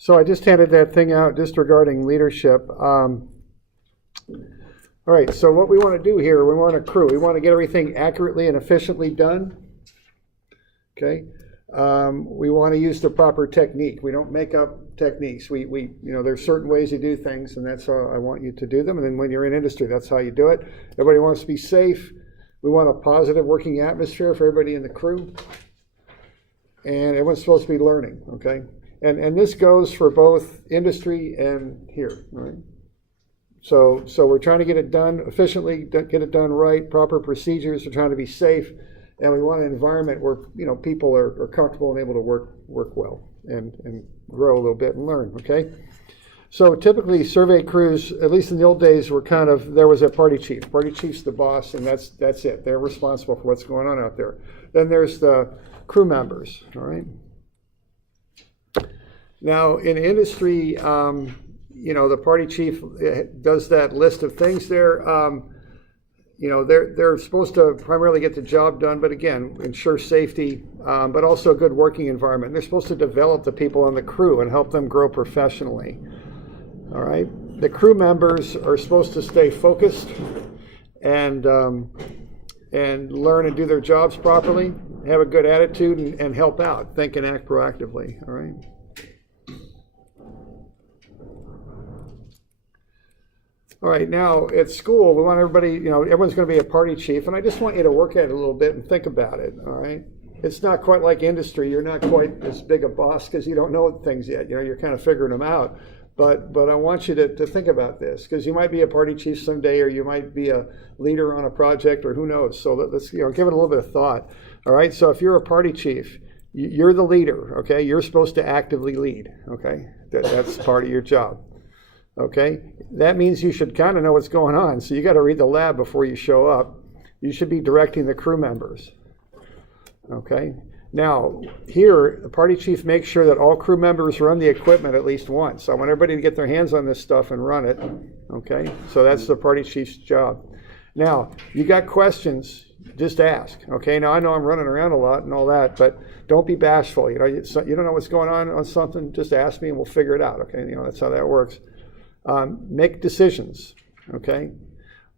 So I just handed that thing out just regarding leadership. All right, so what we want to do here, we want a crew. We want to get everything accurately and efficiently done. Okay. We want to use the proper technique. We don't make up techniques. There's certain ways you do things, and that's how I want you to do them. And then when you're in industry, that's how you do it. Everybody wants to be safe. We want a positive working atmosphere for everybody in the crew. And everyone's supposed to be learning, okay? And this goes for both industry and here, right? So we're trying to get it done efficiently, get it done right, proper procedures. We're trying to be safe, and we want an environment where people are comfortable and able to work well and grow a little bit and learn. Okay. So typically, survey crews, at least in the old days, were there was a party chief. Party chief's the boss, and that's it. They're responsible for what's going on out there. Then there's the crew members. All right. Now, in industry, the party chief does that list of things there. They're supposed to primarily get the job done, but again, ensure safety, but also a good working environment. They're supposed to develop the people on the crew and help them grow professionally. All right. The crew members are supposed to stay focused and learn and do their jobs properly, have a good attitude, and help out, think and act proactively. All right. All right, now at school, we want everybody, everyone's going to be a party chief, and I just want you to work at it a little bit and think about it, all right? It's not quite like industry. You're not quite as big a boss because you don't know things yet. You're kind of figuring them out. But I want you to think about this, because you might be a party chief someday, or you might be a leader on a project, or who knows. So let's give it a little bit of thought, all right? So if you're a party chief, you're the leader, okay? You're supposed to actively lead, okay? That's part of your job. Okay, that means you should kind of know what's going on. So you got to read the lab before you show up. You should be directing the crew members. Okay, now here, the party chief makes sure that all crew members run the equipment at least once. I want everybody to get their hands on this stuff and run it. Okay, so that's the party chief's job. Now, you got questions, just ask. Okay, now I know I'm running around a lot and all that, but don't be bashful. You don't know what's going on something, just ask me and we'll figure it out. Okay, that's how that works. Make decisions, okay?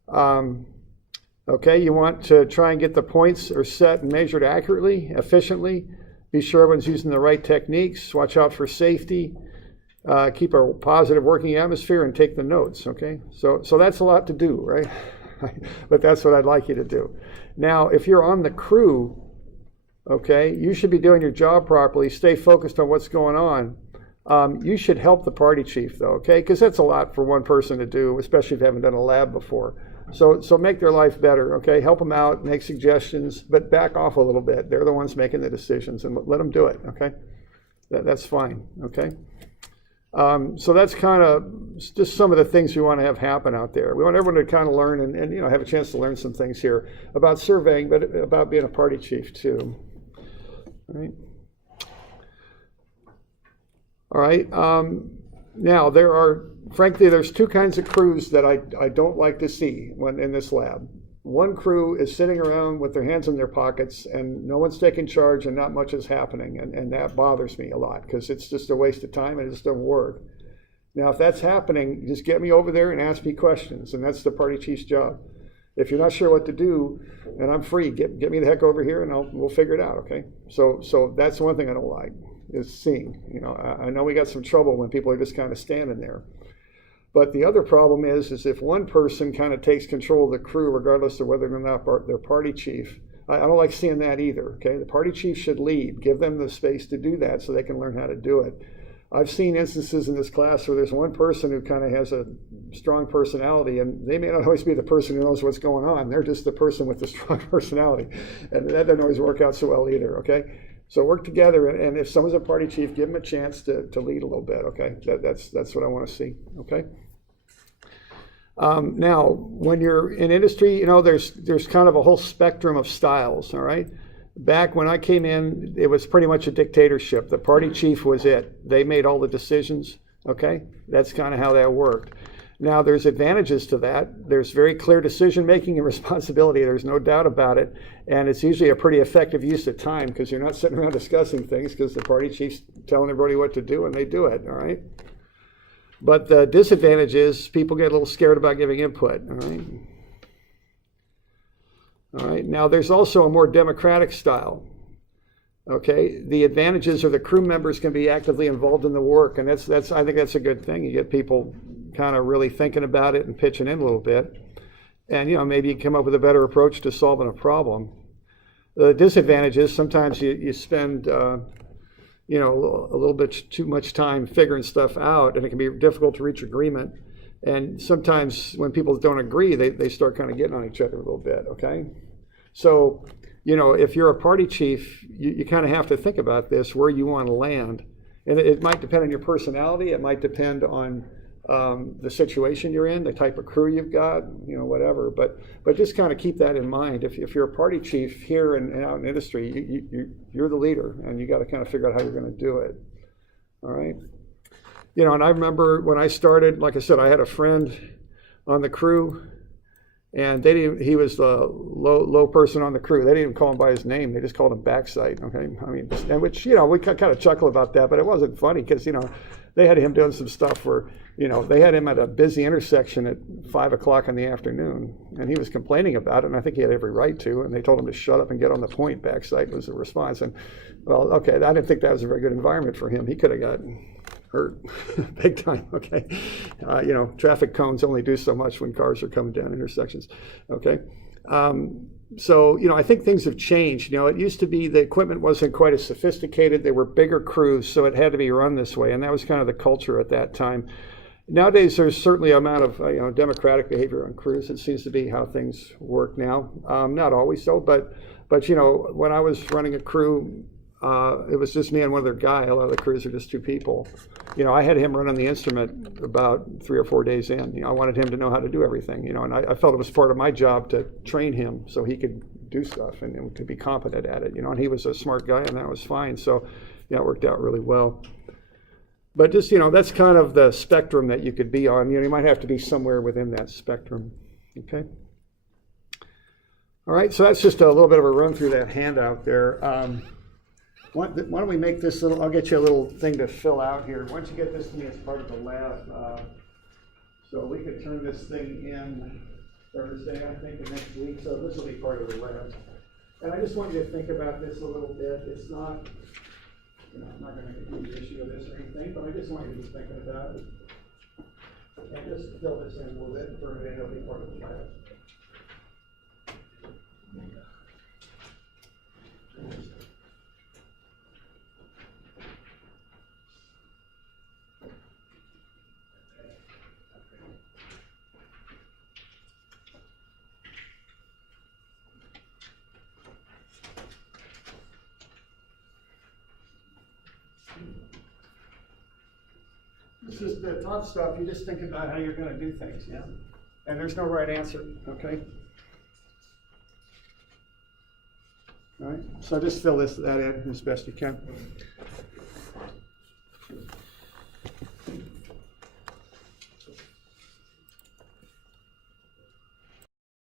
You want to try and get the points are set and measured accurately, efficiently. Be sure everyone's using the right techniques. Watch out for safety. Keep a positive working atmosphere and take the notes, okay? So that's a lot to do, right? But that's what I'd like you to do. Now, if you're on the crew, okay, you should be doing your job properly. Stay focused on what's going on. You should help the party chief, though, okay? Because that's a lot for one person to do, especially if you haven't done a lab before. So make their life better, okay? Help them out, make suggestions, but back off a little bit. They're the ones making the decisions, and let them do it, okay? That's fine, okay? So that's kind of just some of the things we want to have happen out there. We want everyone to kind of learn and have a chance to learn some things here about surveying, but about being a party chief, too, all right? All right. Now, there's two kinds of crews that I don't like to see when in this lab. One crew is sitting around with their hands in their pockets and no one's taking charge and not much is happening. And that bothers me a lot because it's just a waste of time and it just doesn't work. Now, if that's happening, just get me over there and ask me questions. And that's the party chief's job. If you're not sure what to do, and I'm free, get me the heck over here and we'll figure it out, okay? So that's one thing I don't like. Is seeing. I know we got some trouble when people are just kind of standing there. But the other problem is if one person kind of takes control of the crew, regardless of whether or not they're party chief, I don't like seeing that either, okay? The party chief should lead, give them the space to do that so they can learn how to do it. I've seen instances in this class where there's one person who kind of has a strong personality, and they may not always be the person who knows what's going on. They're just the person with the strong personality. And that doesn't always work out so well either, okay? So work together, and if someone's a party chief, give them a chance to lead a little bit, okay? That's what I want to see, okay? Now, when you're in industry, there's kind of a whole spectrum of styles, all right? Back when I came in, it was pretty much a dictatorship. The party chief was it. They made all the decisions, okay? That's kind of how that worked. Now, there's advantages to that. There's very clear decision making and responsibility. There's no doubt about it. And it's usually a pretty effective use of time because you're not sitting around discussing things because the party chief's telling everybody what to do and they do it, all right? But the disadvantage is people get a little scared about giving input, all right? All right, now there's also a more democratic style. Okay, the advantages are the crew members can be actively involved in the work, and that's I think that's a good thing. You get people kind of really thinking about it and pitching in a little bit, and maybe you come up with a better approach to solving a problem. The disadvantage is sometimes you spend a little bit too much time figuring stuff out, and it can be difficult to reach agreement. And sometimes when people don't agree, they start kind of getting on each other a little bit. Okay, so. If you're a party chief, you kind of have to think about this, where you want to land. And it might depend on your personality. It might depend on the situation you're in, the type of crew you've got, whatever. But just kind of keep that in mind. If you're a party chief here and out in industry, you're the leader, and you got to kind of figure out how you're going to do it. All right? And I remember when I started, like I said, I had a friend on the crew. And he was the low person on the crew. They didn't even call him by his name. They just called him Backside. Okay, I mean, and which we kind of chuckle about that, but it wasn't funny because they had him doing some stuff where they had him at a busy intersection at 5 o'clock in the afternoon, and he was complaining about it. And I think he had every right to. And they told him to shut up and get on the point. Backside was the response. And well, okay, I didn't think that was a very good environment for him. He could have gotten hurt big time. Okay, traffic cones only do so much when cars are coming down intersections. Okay, so I think things have changed. It used to be the equipment wasn't quite as sophisticated. They were bigger crews, so it had to be run this way, and that was kind of the culture at that time. Nowadays, there's certainly an amount of democratic behavior on crews. It seems to be how things work now. Not always so, but when I was running a crew. It was just me and one other guy. A lot of the crews are just two people. I had him running the instrument about 3 or 4 days in. I wanted him to know how to do everything, and I felt it was part of my job to train him so he could do stuff and could be competent at it, and he was a smart guy and that was fine. So, it worked out really well. But just, that's kind of the spectrum that you could be on. You might have to be somewhere within that spectrum, okay? All right, so that's just a little bit of a run through that handout there. Why don't we make this I'll get you a little thing to fill out here. Why don't you get this to me as part of the lab? So we could turn this thing in Thursday, I think, of next week. So this will be part of the lab. And I just want you to think about this a little bit. It's not, I'm not going to make a huge issue of this or anything, but I just want you to be thinking about it. And just fill this in a little bit for today. It'll be part of the lab. This is the tough stuff. You just think about how you're going to do things, yeah? And there's no right answer, okay? All right, so just fill that in as best you can.